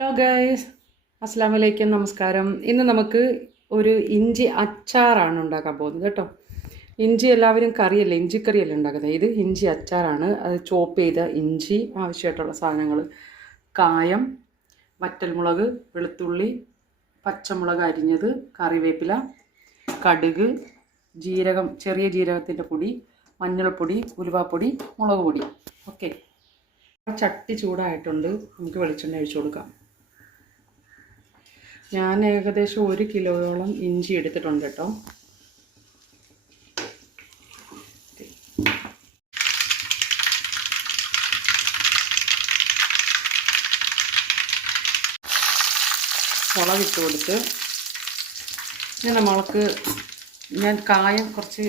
Hello guys, അസ്സാം വലൈക്കും, നമസ്കാരം. ഇന്ന് നമുക്ക് ഒരു ഇഞ്ചി അച്ചാറാണ് ഉണ്ടാക്കാൻ പോകുന്നത് കേട്ടോ. ഇഞ്ചി എല്ലാവരും കറിയല്ലേ, ഇഞ്ചിക്കറിയല്ലേ ഉണ്ടാക്കുന്നത്. ഇത് ഇഞ്ചി അച്ചാറാണ്. അത് ചോപ്പ് ചെയ്ത ഇഞ്ചി, ആവശ്യമായിട്ടുള്ള സാധനങ്ങൾ: കായം, വറ്റൽമുളക്, വെളുത്തുള്ളി, പച്ചമുളക് അരിഞ്ഞത്, കറിവേപ്പില, കടുക്, ജീരകം, ചെറിയ ജീരകത്തിൻ്റെ പൊടി, മഞ്ഞൾപ്പൊടി, ഉലുവാപ്പൊടി, മുളക് പൊടി. ഓക്കെ, ചട്ടി ചൂടായിട്ടുണ്ട്. നമുക്ക് വെളിച്ചെണ്ണ ഒഴിച്ചു കൊടുക്കാം. ഞാൻ ഏകദേശം 1 കിലോയോളം ഇഞ്ചി എടുത്തിട്ടുണ്ട് കേട്ടോ. മുളകിട്ട് കൊടുത്ത് ഇനി ഞാൻ കായം കുറച്ച്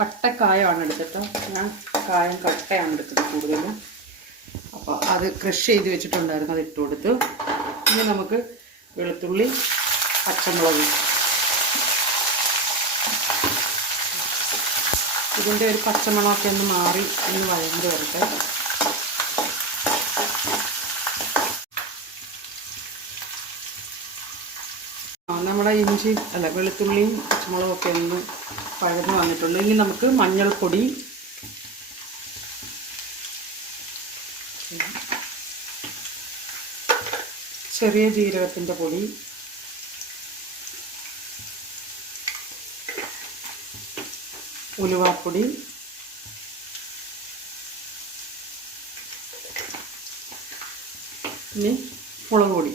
കട്ടക്കായമാണ് എടുത്തിട്ട്. ഞാൻ കായം കട്ടയാണ് എടുത്തത് കൂടുതലും. അപ്പോൾ അത് ക്രഷ് ചെയ്ത് വെച്ചിട്ടുണ്ടായിരുന്നു, അത് ഇട്ട് കൊടുത്ത്. ഇനി നമുക്ക് വെളുത്തുള്ളി, പച്ചമുളക്, ഇതിൻ്റെ ഒരു പച്ചമുളകൊക്കെ ഒന്ന് മാറി ഒന്ന് വഴണ്ട് വരട്ടെ. നമ്മുടെ വെളുത്തുള്ളിയും പച്ചമുളകൊക്കെ ഒന്ന് വഴന്ന് വന്നിട്ടുണ്ട്. ഇനി നമുക്ക് മഞ്ഞൾപ്പൊടി, ചെറിയ ജീരകത്തിൻ്റെ പൊടി, ഉലുവാപ്പൊടി, ഇനി മുളക് പൊടി.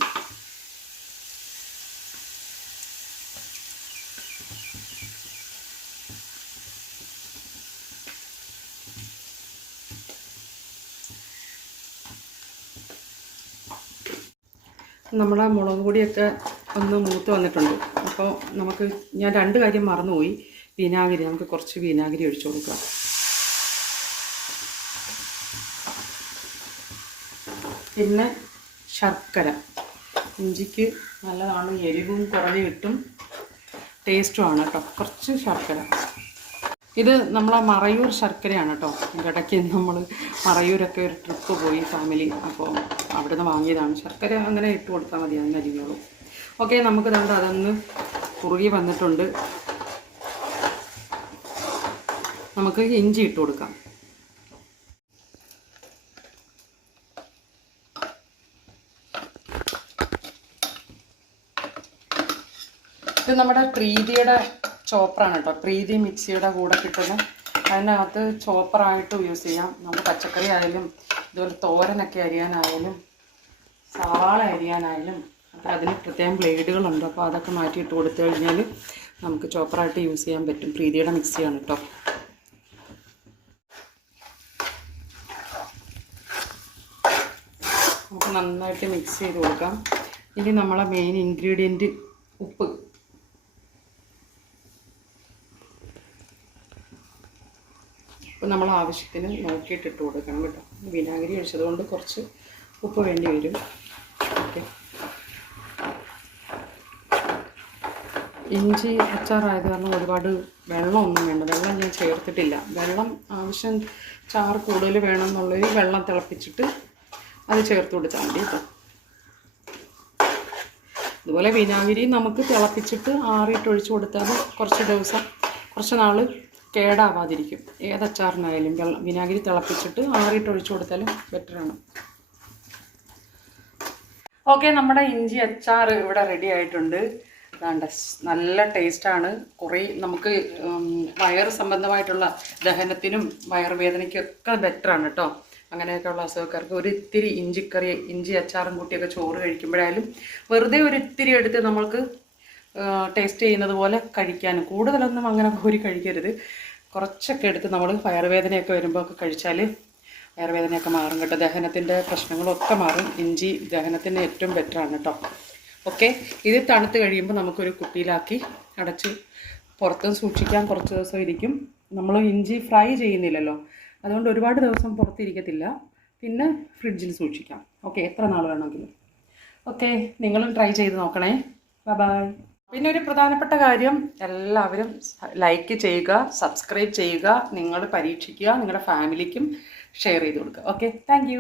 നമ്മുടെ മുളക് പൊടിയൊക്കെ ഒന്ന് മൂത്ത് വന്നിട്ടുണ്ട്. അപ്പോൾ ഞാൻ 2 കാര്യം മറന്നുപോയി. വിനാഗിരി, നമുക്ക് കുറച്ച് വിനാഗിരി ഒഴിച്ചു കൊടുക്കാം. പിന്നെ ശർക്കര, ഇഞ്ചിക്ക് നല്ലതാണ്, എരിവും കുറഞ്ഞ് കിട്ടും, ടേസ്റ്റുമാണ് കേട്ടോ. കുറച്ച് ശർക്കര. ഇത് നമ്മളെ മറയൂർ ശർക്കരയാണ് കേട്ടോ. ഇടയ്ക്ക് നമ്മൾ മറയൂരൊക്കെ ഒരു ട്രിപ്പ് പോയി ഫാമിലി, അപ്പോൾ അവിടെ നിന്ന് വാങ്ങിയതാണ്. ശർക്കര അങ്ങനെ ഇട്ട് കൊടുത്താൽ മതി, അതിന് അരിഞ്ഞോളൂ. ഓക്കെ, നമുക്ക് അതൊന്ന് കുറുകി വന്നിട്ടുണ്ട്. നമുക്ക് ഇഞ്ചി ഇട്ട് കൊടുക്കാം. ഇത് നമ്മുടെ പ്രീതിയുടെ ചോപ്പറാണ് കേട്ടോ. പ്രീതി മിക്സിയുടെ കൂടെ കിട്ടുന്ന, അതിനകത്ത് ചോപ്പറായിട്ട് യൂസ് ചെയ്യാം. നമുക്ക് പച്ചക്കറി ആയാലും ഇതുപോലെ തോരനൊക്കെ അരിയാനായാലും സവാള അരിയാനായാലും അപ്പോൾ അതിന് പ്രത്യേകം ബ്ലേഡുകളുണ്ട്. അപ്പോൾ അതൊക്കെ മാറ്റിയിട്ട് കൊടുത്തു കഴിഞ്ഞാൽ നമുക്ക് ചോപ്പറായിട്ട് യൂസ് ചെയ്യാൻ പറ്റും. പ്രീതിയുടെ മിക്സിയാണ് കേട്ടോ. നമുക്ക് നന്നായിട്ട് മിക്സ് ചെയ്ത് കൊടുക്കാം. ഇനി നമ്മളെ മെയിൻ ഇൻഗ്രീഡിയൻറ്റ് ഉപ്പ്. ഉപ്പ് നമ്മൾ ആവശ്യത്തിന് നോക്കിയിട്ടിട്ട് കൊടുക്കണം കേട്ടോ. വിനാഗിരി ഒഴിച്ചതുകൊണ്ട് കുറച്ച് ഉപ്പ് വേണ്ടി വരും. ഓക്കെ, ഇഞ്ചി അച്ചാറായത് കാരണം ഒരുപാട് വെള്ളമൊന്നും വേണ്ട. വെള്ളം ഞാൻ ചേർത്തിട്ടില്ല. വെള്ളം ആവശ്യം ചാറ് കൂടുതൽ വേണമെന്നുള്ളൊരു വെള്ളം തിളപ്പിച്ചിട്ട് അത് ചേർത്ത് കൊടുത്താൽ മതി കേട്ടോ. അതുപോലെ വിനാഗിരി നമുക്ക് തിളപ്പിച്ചിട്ട് ആറിയിട്ട് ഒഴിച്ച് കൊടുത്താൽ കുറച്ച് നാൾ കേടാവാതിരിക്കും. ഏതച്ചാറിനായാലും വിനാഗിരി തിളപ്പിച്ചിട്ട് ആറിയിട്ട് ഒഴിച്ച് കൊടുത്താലും ബെറ്ററാണ്. ഓക്കെ, നമ്മുടെ ഇഞ്ചി അച്ചാർ ഇവിടെ റെഡി ആയിട്ടുണ്ട്. നല്ല ടേസ്റ്റാണ്. കുറേ നമുക്ക് വയറ് സംബന്ധമായിട്ടുള്ള ദഹനത്തിനും വയറുവേദനയ്ക്കൊക്കെ ബെറ്ററാണ് കേട്ടോ. അങ്ങനെയൊക്കെയുള്ള അസുഖക്കാർക്ക് ഒരിത്തിരി ഇഞ്ചി അച്ചാറും കൂട്ടിയൊക്കെ ചോറ് കഴിക്കുമ്പോഴായാലും വെറുതെ ഒരിത്തിരി എടുത്ത് നമ്മൾക്ക് ടേസ്റ്റ് ചെയ്യുന്നത് പോലെ കഴിക്കാനും. കൂടുതലൊന്നും അങ്ങനെ കോരി കഴിക്കരുത്. കുറച്ചൊക്കെ എടുത്ത് നമ്മൾ വയറുവേദനയൊക്കെ വരുമ്പോൾ ഒക്കെ കഴിച്ചാൽ വയറുവേദനയൊക്കെ മാറും കേട്ടോ. ദഹനത്തിൻ്റെ പ്രശ്നങ്ങളൊക്കെ മാറും. ഇഞ്ചി ദഹനത്തിന് ഏറ്റവും ബെറ്ററാണ് കേട്ടോ. ഓക്കെ, ഇത് തണുത്ത് കഴിയുമ്പോൾ നമുക്കൊരു കുപ്പിയിലാക്കി അടച്ച് പുറത്തും സൂക്ഷിക്കാം. കുറച്ച് ദിവസം ഇരിക്കും. നമ്മൾ ഇഞ്ചി ഫ്രൈ ചെയ്യുന്നില്ലല്ലോ, അതുകൊണ്ട് ഒരുപാട് ദിവസം പുറത്തിരിക്കത്തില്ല. പിന്നെ ഫ്രിഡ്ജിൽ സൂക്ഷിക്കാം. ഓക്കെ, എത്ര നാൾ വേണമെങ്കിലും. ഓക്കെ, നിങ്ങളും ട്രൈ ചെയ്ത് നോക്കണേ. ബൈ. പിന്നെ ഒരു പ്രധാനപ്പെട്ട കാര്യം, എല്ലാവരും ലൈക്ക് ചെയ്യുക, സബ്സ്ക്രൈബ് ചെയ്യുക, നിങ്ങൾ പരീക്ഷിക്കുക, നിങ്ങളുടെ ഫാമിലിക്കും ഷെയർ ചെയ്ത് കൊടുക്കുക. Okay, thank